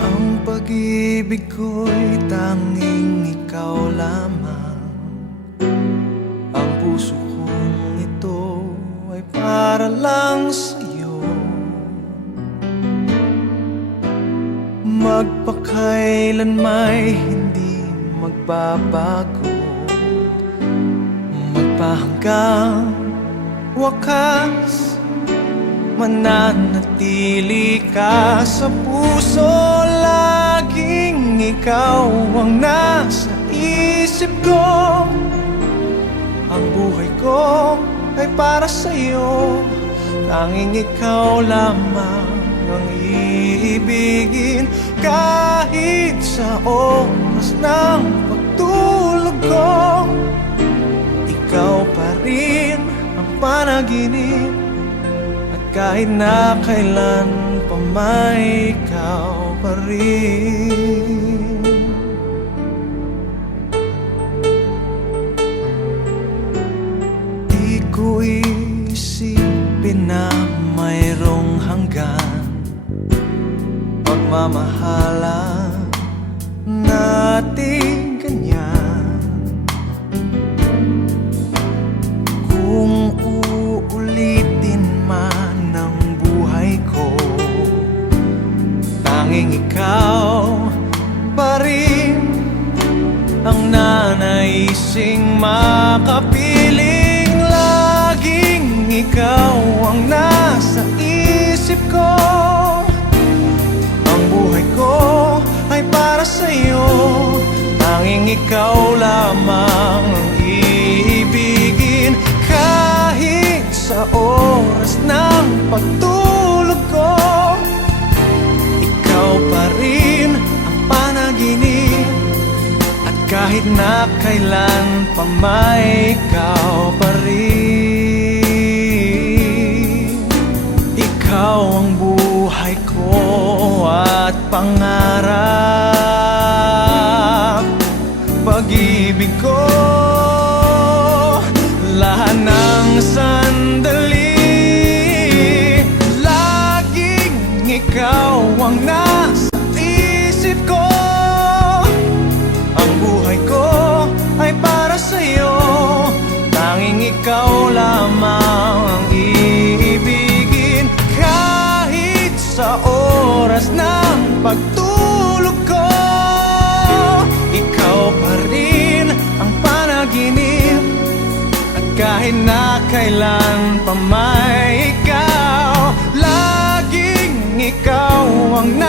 Ang pag-ibig ko'y tanging ikaw lamang. Ang puso kong ito ay para lang sa'yo. Magpakailan may hindi magbabago, magpahanggang wakas, mananatili ka sa puso. Laging ikaw ang nasa isip ko. Ang buhay ko ay para sa'yo. Tanging ikaw lamang ang iibigin. Kahit sa oras ng pagtulog ko, ikaw pa rin ang panaginip. At kahit na kailan pa may ikaw pa rin. Di ko isipin na mayroong hanggan pagmamahalan natin ganyan. Kung uulitin man ang buhay ko, tanging ikaw pa rin ang nanaising makapiling. Laging ikaw ang nasa isip ko. Ang buhay ko ay para sa'yo. Tanging ikaw lamang ang iibigin. Kahit sa oras ng pagtulog ko, ikaw pa rin ang panaginip. At kahit na kailan pa may ikaw pa rin. Ikaw ang buhay ko at pangarap, pag-ibig ko. Lahat ng sandali, laging ikaw ang nasa isip ko. Ang buhay ko ay para sa'yo. Tanging ikaw lamang ang iibigin. Kahit sa oras ng pagtulog ko, ikaw pa rin ang panaginip. At kahit na kailan pa may ikaw, laging ikaw ang